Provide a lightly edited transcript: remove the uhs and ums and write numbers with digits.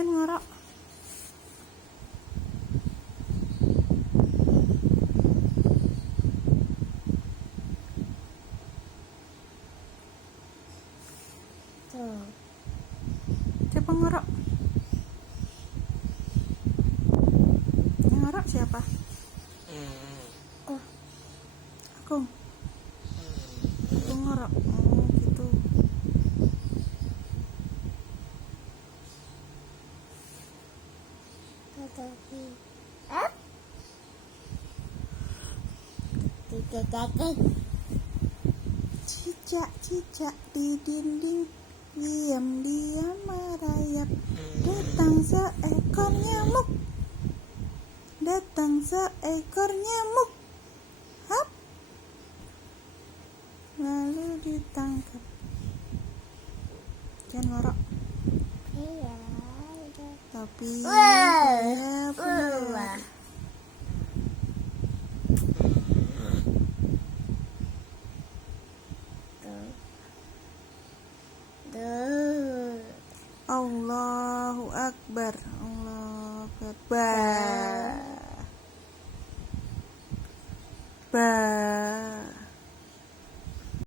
Jangan ngorok. Tuh. Coba ngorok. Yang ngorok siapa? Oh, Aku. Aku ngorok. Oh gitu. tetapi up. Titik. Cicak-cicak di dinding diam-diam merayap. Datang seekor nyamuk. Datang seekor nyamuk. Hap. Lalu ditangkap. Jangan ngorok. Iya. Tapi Wah.